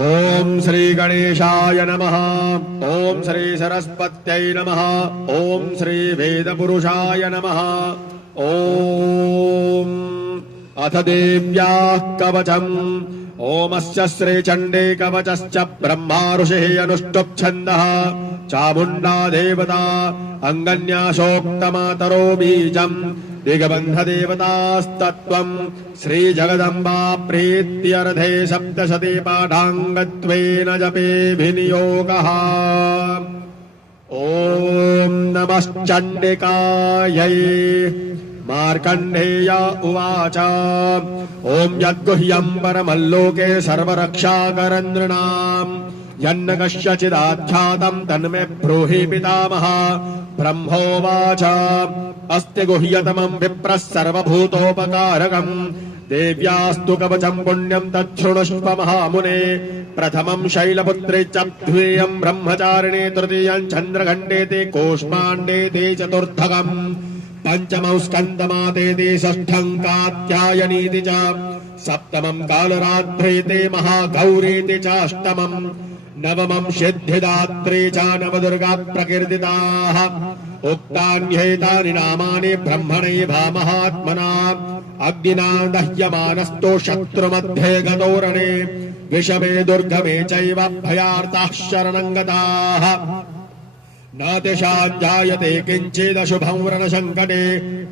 ओम श्री गणेशाय नमः। ओम श्री सरस्वत्यै नमः। ओम श्री वेदपुरुषाय नमः। ओम अथ देव्याः कवचम्। ओमस्य श्रीचण्डे कवचश्च ब्रह्मा ऋषिः अनुष्टुप् छन्दः चामुण्डा देवता अङ्गन्यासोक्तमातरो बीजम् दिग्बन्धदेवतास्तत्त्वम् श्रीजगदम्बा प्रीत्यर्थे सप्तशती पाठाङ्गत्वेन जपे विनियोगः। ॐ नमश्चण्डिकायै। मार्कण्डेय उवाच ॐ यद्गुह्यम् परमल्लोके सर्वरक्षाकरन्नृणाम् यन्न कस्यचिदाख्यातम् तन्मे ब्रूहि पितामह। ब्रह्मोवाच अस्ति गुह्यतमम् विप्रः सर्वभूतोपकारकम् देव्यास्तु कवचम् पुण्यम् तच्छृणुष्व महामुने। प्रथमम् शैलपुत्रे च द्वितीयम् ब्रह्मचारिणे तृतीयम् चन्द्रघण्टेति कूष्माण्डेति चतुर्थकम् पंचमं स्कन्दमातेति षष्ठं कात्यायनीति च सप्तमं कालरात्रेति महागौरीति च अष्टमं नवमं सिद्धिदात्री च नवदुर्गा प्रकीर्तिताः। उक्तान्येतानि नामानि ब्रह्मणैव महात्मना अग्निना दह्यमानस्तो शत्रुमध्ये गतोरणे विषमे दुर्गमे चैव भयार्ताः शरणं गताः। नातिशाञ्जायते किञ्चिदशुभं व्रणसङ्कटे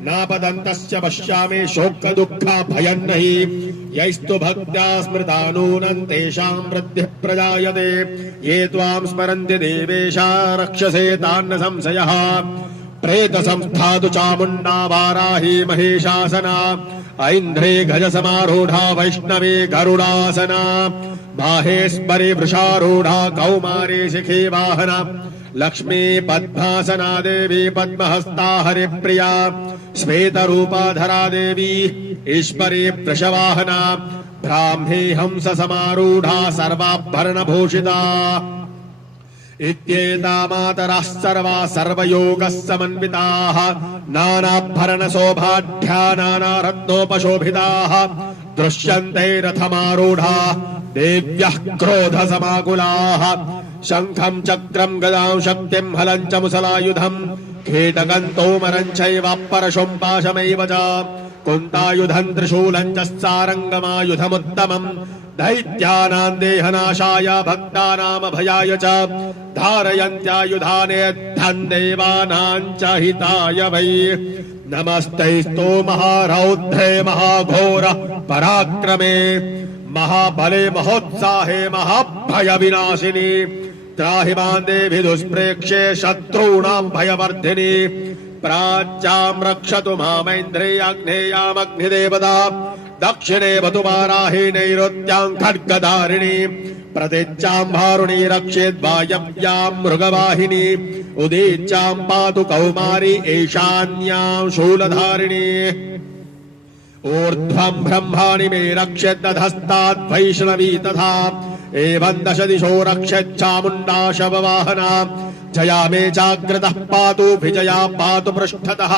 नापदन्तस्य पश्यामि शोकदुःखा भयं नहि। यैस्तु भक्त्या स्मृता नूनं तेषां वृद्धिः प्रजायते ये त्वां स्मरन्ति देवेशा रक्षसे तान्न संशयः। प्रेतसंस्थातु चामुण्डा वाराही महेशासना ऐन्द्रे गजसमारूढा वैष्णवी गरुडासना माहेश्वरी वृषारूढा कौमारी शिखी वाहना लक्ष्मी पद्मासना देवी पद्महस्ता हरिप्रिया श्वेतरूपाधरा देवी ईश्वरी वृषवाहना ब्राह्मी हंस समारूढ़ा सर्वाभरणभूषिता इत्येता मातरः सर्वा सर्वयोगः समन्विताः नानाभरणशोभाढ्या नानारत्नोपशोभिताः दृश्यन्ते रथमारूढा देव्यः क्रोधसमाकुलाः शङ्खं चक्रं गदां शक्तिं हलं च मुसलायुधं कीटकं तोमरं चैव परशुं पाशमैव च कुन्तायुधं त्रिशूलं च सारङ्गमायुधमुत्तमम् दैत्यानां देहनाशाय भक्तानामभयाय च धारयन्त्यायुधानेद्धं देवानां च हिताय वै। नमस्तैस्तो महारौद्रे महाघोर पराक्रमे महाबले महोत्साहे महाभय विनाशिनी त्राहि मां देवि दुष्प्रेक्ष्ये शत्रूणां भयवर्धिनी। प्राच्यां रक्षतु मामैन्द्रियाग्नेयामग्निदेवता दक्षिणे वतु वाराही नैऋत्यां खड्गधारिणी प्रतिच्चां भारुणी रक्षेद्वायव्यां मृगवाहिनी उदीच्चां पातु कौमारी ईशान्यां शूलधारिणी। ऊर्ध्वं ब्रह्माणि मे रक्षेदधस्ताद् वैष्णवी तथा एवं दश दिशो रक्षेच्छामुण्डा शववाहना जया मे जाग्रतः पातु विजया पातु पृष्ठतः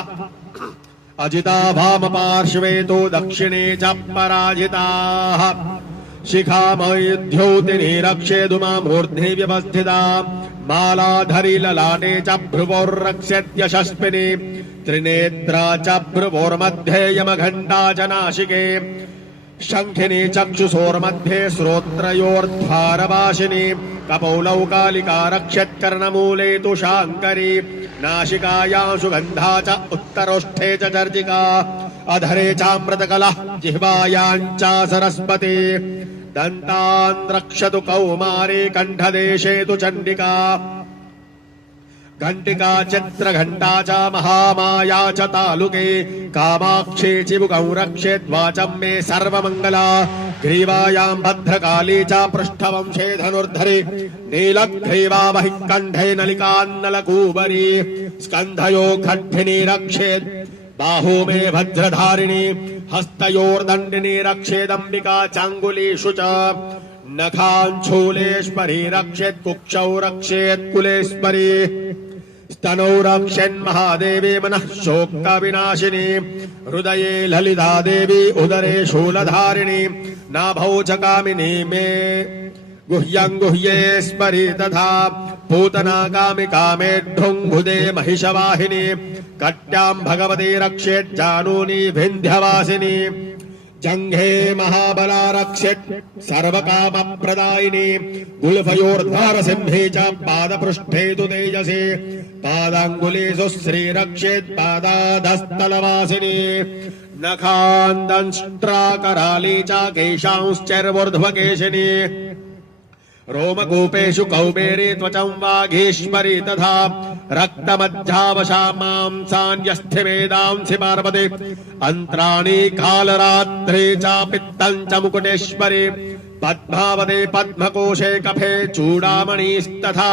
अजिता वामपार्श्वे तु दक्षिणे च पराजिताः। शिखामयुध्योतिनी रक्षेदु मां मूर्ध्नि व्यवस्थिता मालाधरी ललाटे च भ्रुवोर्रक्षेद्यशस्विनी त्रिनेत्रा च भ्रुवोर्मध्ये यमघण्टा च नासिके शङ्खिनी चक्षुषोर्मध्ये श्रोत्रयोर्ध्वारवासिनी कपौलौ कालिका रक्षेत्कर्णमूले तु शाङ्करी नासिकायां सुगन्धा च उत्तरोष्ठे च चर्चिका अधरे चामृतकला जिह्वायां च सरस्वती दन्तान् रक्षतु कौमारी कण्ठदेशे तु चण्डिका घंटिका चित्रघंटा च महामाया च तालुके कामाक्षी चिबुकं रक्षेद्वाचं मे सर्वमङ्गला ग्रीवायां भद्रकाली च पृष्ठवंशे धनुर्धरी नीलग्रीवा बहिः कण्ठे नलिकान्नलकूबरी स्कन्धयो खड्गिनी रक्षेत् बाहू मे भद्रधारिणी हस्तयोर्दण्डिनी रक्षेदम्बिका चाङ्गुलीषु च नखाञ्छूलेश्वरी रक्षेत् कुक्षौ रक्षेत् कुलेश्वरी स्तनौ रक्षेन्महादेवी मनः शोकविनाशिनी हृदये ललिता देवी उदरे शूलधारिणी नाभौ च कामिनी मे गुह्यं गुह्ये स्मरि तथा पूतना कामि कामेढ्ढुङ्गुदे महिषवाहिनी कट्यां भगवती रक्षेत् जानूनि विन्ध्यवासिनी जंघे महाबला रक्षेत् सर्वकामप्रदायिनी गुल्फयोर्धारसिंहे च पादपृष्ठे तु तेजसे पादाङ्गुलीषु श्रीरक्षेत् पादाधस्तलवासिनी नखान्दंष्ट्राकराली च केशांश्चैर्वूर्ध्वकेशिनी रोमकूपेषु कौबेरी त्वचं वाघीश्वरी तथा रक्तमज्जावशा मांसान्यस्थिमेदांसि पार्वती अन्त्राणि कालरात्रे च पित्तं च मुकुटेश्वरी पद्मावते पद्मकोशे कफे चूडामणिस्तथा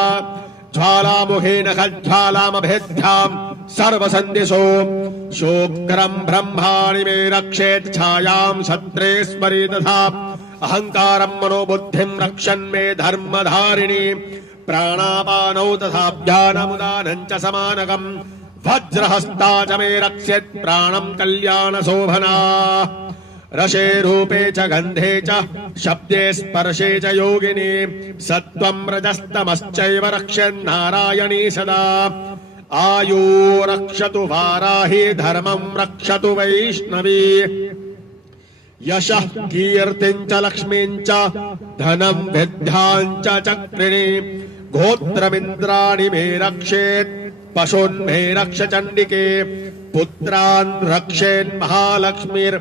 ज्वालामुखे नखज्वालामभेद्याम् सर्वसन्दिशो शोक्रम् ब्रह्माणि मे रक्षेत् छायां सत्रे स्मरि तथा अहंकारं मनोबुद्धिं रक्षन् मे धर्मधारिणी प्राणापानौ तथा ध्यानमुदानं च समानकम् वज्रहस्ता च मे रक्षेत् प्राणं कल्याणशोभना रसे रूपे च गन्धे च शब्दे स्पर्शे च योगिनी सत्त्वं रजस्तमश्चैव रक्षन्नारायणी सदा आयु रक्षतु वाराही धर्मं रक्षतु वैष्णवी यशः कीर्तिं च लक्ष्मीं च धनं विद्यां च चक्रिणी गोत्रमिन्द्राणि मे रक्षेत् पशून् मे रक्ष चण्डिके पुत्रान् रक्षेन् महालक्ष्मीर्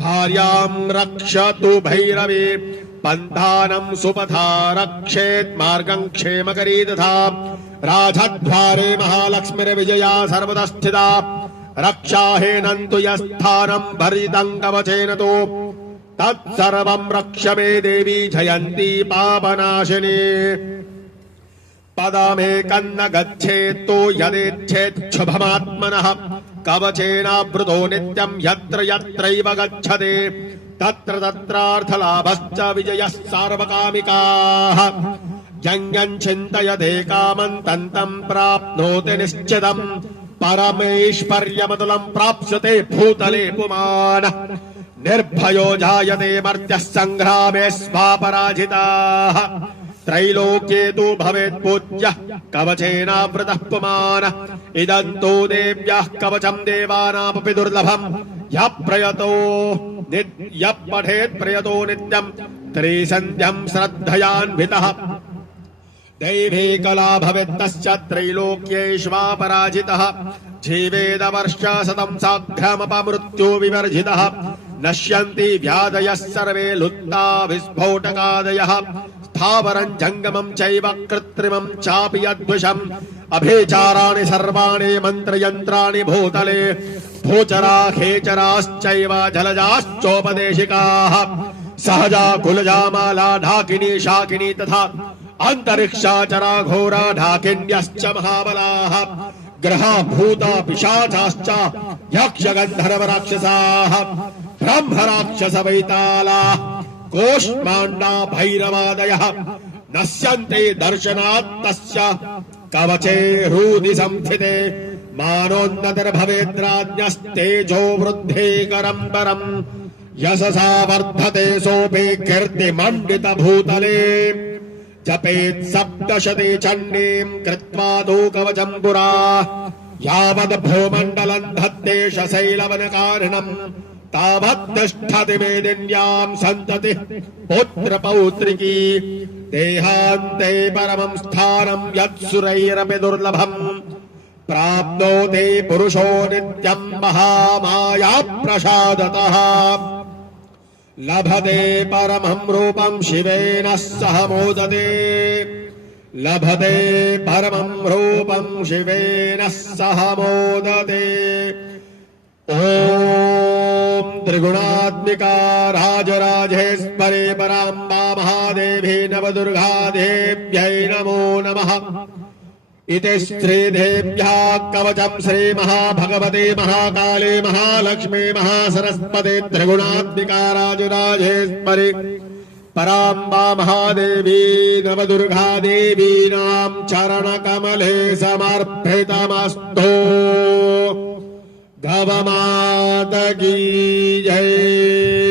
भार्यां रक्षतु भैरवी पन्थानं सुपथा रक्षेत् मार्गं क्षेमकरी तथा राजद्वारे महालक्ष्मीर्विजया सर्वदा स्थिता रक्षाहेनन्तु यस्थानं भरितं कवचेन तु तत्सर्वं रक्ष मे देवी जयन्ती पापनाशिनी पदमेकं न गच्छेत्तु यदेच्छेच्छुभमात्मनः कवचेनावृतो नित्यं यत्र यत्रैव गच्छते तत्र तत्रार्थलाभश्च विजयः सार्वकामिकाः यं चिन्तयते कामं तं प्राप्नोति निश्चितम् परमेश्वर्यमतुलं प्राप्स्यते भूतले पुमान् निर्भयो जायते मर्त्यः संग्रामे स्वापराजिताः त्रैलोक्ये तु भवेत् पूज्यः कवचेनावृतः पुमान् इदं तु देव्याः कवचं देवानामपि दुर्लभम् यः पठेत् प्रयतो नित्यं त्रिसन्ध्यं श्रद्धयान्वितः दैवी कला भवेत्तश्च त्रैलोक्येष्वापराजितः जीवेदवर्षशतं साघ्रमपमृत्यो विवर्जितः नश्यन्ति व्याधयः सर्वे लुप्ता विस्फोटकादयः स्थावरं जङ्गमं चैव कृत्रिमं चापि यद्विषम् अभिचाराणि सर्वाणि मन्त्रयन्त्राणि भूतले भूचरा खेचराश्चैव जलजाश्चोपदेशिकाः सहजा कुलजा माला ढाकिनी शाकिनी तथा अंतरिक्षाचरा घोरा ढाकिन्यश्च महाबलाः ग्रहा भूता पिशाचाश्च यक्ष गन्धर्व राक्षसाः ब्रह्म राक्षस वैतालाः कोष्माण्डा भैरवादयः नश्यन्ते दर्शनात् तस्य कवचे हृदि संस्थिते मानोन्नतिर्भवेद्राज्ञस्तेजो वृद्धिकरं परम् यशसा वर्धते सोऽपि कीर्तिमण्डित भूतले जपेत् सप्तशती चण्डीं कृत्वा तु कवचं पुरा यावद् भूमण्डलं धत्ते शशैलवनकारिणम् तावत् तिष्ठति मेदिन्यां सन्ततिः पुत्रपौत्रिकी देहान्ते परमं स्थानं यत्सुरैरपि दुर्लभम् प्राप्नोति पुरुषो नित्यं महामाया प्रसादतः लभते परमं रूपं शिवेन सह मोदते लभते परमं रूपं शिवेन सह मोदते ओम त्रिगुणात्मिका राजराजेश्वरी पराम्बा महादेवी नवदुर्गादेव्यै नमो नमः इति श्रीदेव्याः कवचं श्रीमहाभगवते महाकाले महालक्ष्मी महासरस्वती त्रिगुणात्मिका राजराजेश्वरी पराम्बा महादेवी नवदुर्गादेवीनां चरणकमले समर्पितमस्तु। गवमाता की जय।